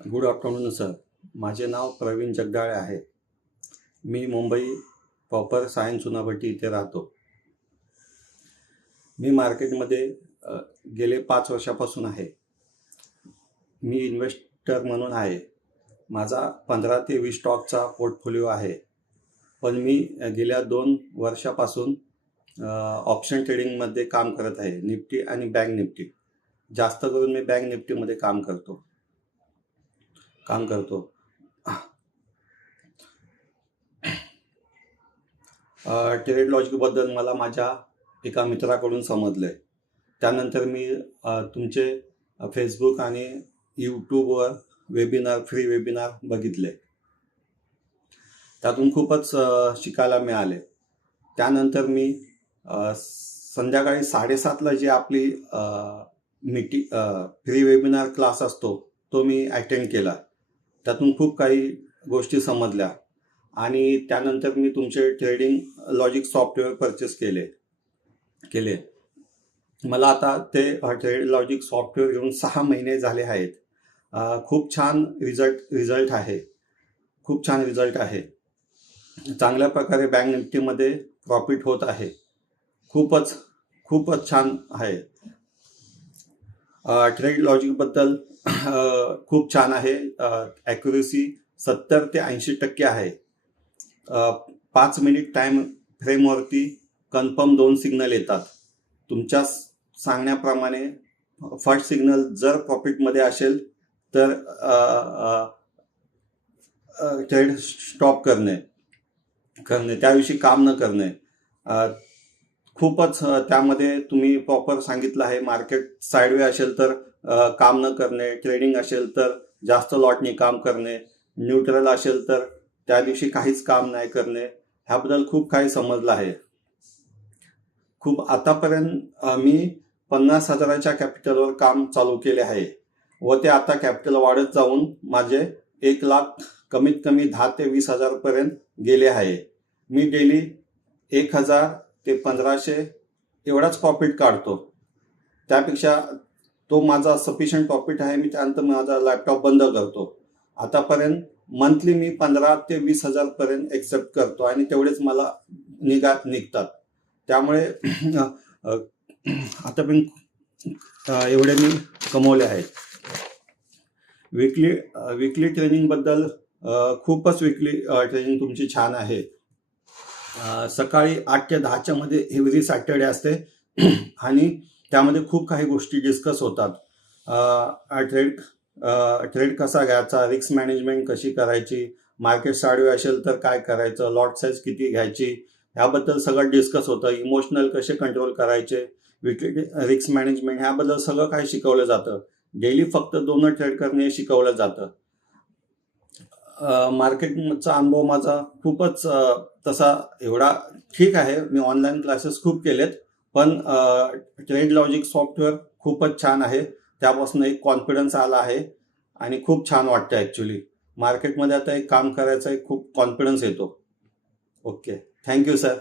Good afternoon sir. माझे नाव प्रवीण जगदाळे आहे. मी Mumbai proper science Chunabhatti इथे राहतो. मी मार्केटमध्ये गेले 5 वर्षापासून आहे. मी इन्व्हेस्टर म्हणून आहे. माझा 15 ते 20 स्टॉकचा पोर्टफोलिओ आहे. पण मी गेल्या 2 वर्षापासून ऑप्शन ट्रेडिंगमध्ये काम करत आहे. निफ्टी आणि बँक निफ्टी. जास्त करून मी बँक निफ्टीमध्ये काम करतो. ट्रेड लॉजिकबद्दल मला माझ्या एका मित्राकडून समजलं आहे. त्यानंतर मी तुमचे फेसबुक आणि यूट्यूबवर फ्री वेबिनार बघितले. त्यातून खूपच शिकायला मिळाले. त्यानंतर मी संध्याकाळी 7:30ला जी आपली फ्री वेबिनार क्लास असतो तो मी अटेंड केला. त्यातून खूप काही गोष्टी समजल्या आणि त्यानंतर मी तुमचे ट्रेडिंग लॉजिक सॉफ्टवेअर परचेस केले. मला आता ते ट्रेड लॉजिक सॉफ्टवेअर घेऊन 6 महिने झाले आहेत. खूप छान रिझल्ट आहे. चांगल्या प्रकारे बँक निफ्टीमध्ये प्रॉफिट होत आहे. खूपच छान आहे. ट्रेड लॉजिकबद्दल खूप छान आहे. ॲक्युरेसी 70 ते 80% आहे. 5 मिनिट टाईम फ्रेमवरती कन्फर्म 2 सिग्नल येतात. तुमच्या सांगण्याप्रमाणे फर्स्ट सिग्नल जर प्रॉफिटमध्ये असेल तर ट्रेड स्टॉप करणे, त्याविषयी काम न करणे. खूपच त्यामध्ये तुम्ही प्रॉपर सांगितलं आहे. मार्केट साईडवे असेल तर काम न करणे, ट्रेडिंग असेल तर जास्त लॉटने काम करणे, न्यूट्रल असेल तर त्या दिवशी काहीच काम नाही करणे. ह्याबद्दल खूप काही समजलं आहे. आतापर्यंत मी 50,000च्या कॅपिटलवर काम चालू केले आहे व ते आता कॅपिटल वाढत जाऊन माझे 1 लाख कमीत कमी 10 ते 20,000 पर्यंत गेले आहे. मी डेली 1,000 ते 1,500 एवढाच प्रॉफिट काढतो. त्यापेक्षा तो माझा सफिशियंट प्रॉफिट आहे. मी त्यानंतर माझा लॅपटॉप बंद करतो. आतापर्यंत मंथली मी 15 ते 20,000 पर्यंत एक्सेप्ट करतो आणि तेवढेच मला निघतात. त्यामुळे आतापर्यंत एवढे मी कमवले आहेत. विकली ट्रेनिंगबद्दल खूपच विकली ट्रेनिंग तुमची छान आहे. सकाळी 8 ते 10च्या मध्ये एव्हरी सॅटर्डे असते आणि त्यामध्ये खूप काही गोष्टी डिस्कस होतात. ट्रेड कसा घ्यायचा, रिस्क मॅनेजमेंट कशी करायची, मार्केट साईडवे असेल तर काय करायचं, लॉट साईज किती घ्यायची, ह्याबद्दल सगळं डिस्कस होतं. इमोशनल कसे कंट्रोल करायचे, रिस्क मॅनेजमेंट ह्याबद्दल सगळं काही शिकवलं जातं. डेली फक्त 2 ट्रेड करणे शिकवलं जातं. मार्केटचा अनुभव माझा खूपच तसा एवढा ठीक आहे. मी ऑनलाईन क्लासेस खूप केलेत, पण ट्रेड लॉजिक सॉफ्टवेअर खूपच छान आहे. त्यापासून एक कॉन्फिडन्स आला आहे आणि खूप छान वाटतं. ॲक्च्युली मार्केटमध्ये आता एक काम करायचं खूप कॉन्फिडन्स येतो. Okay, thank you sir.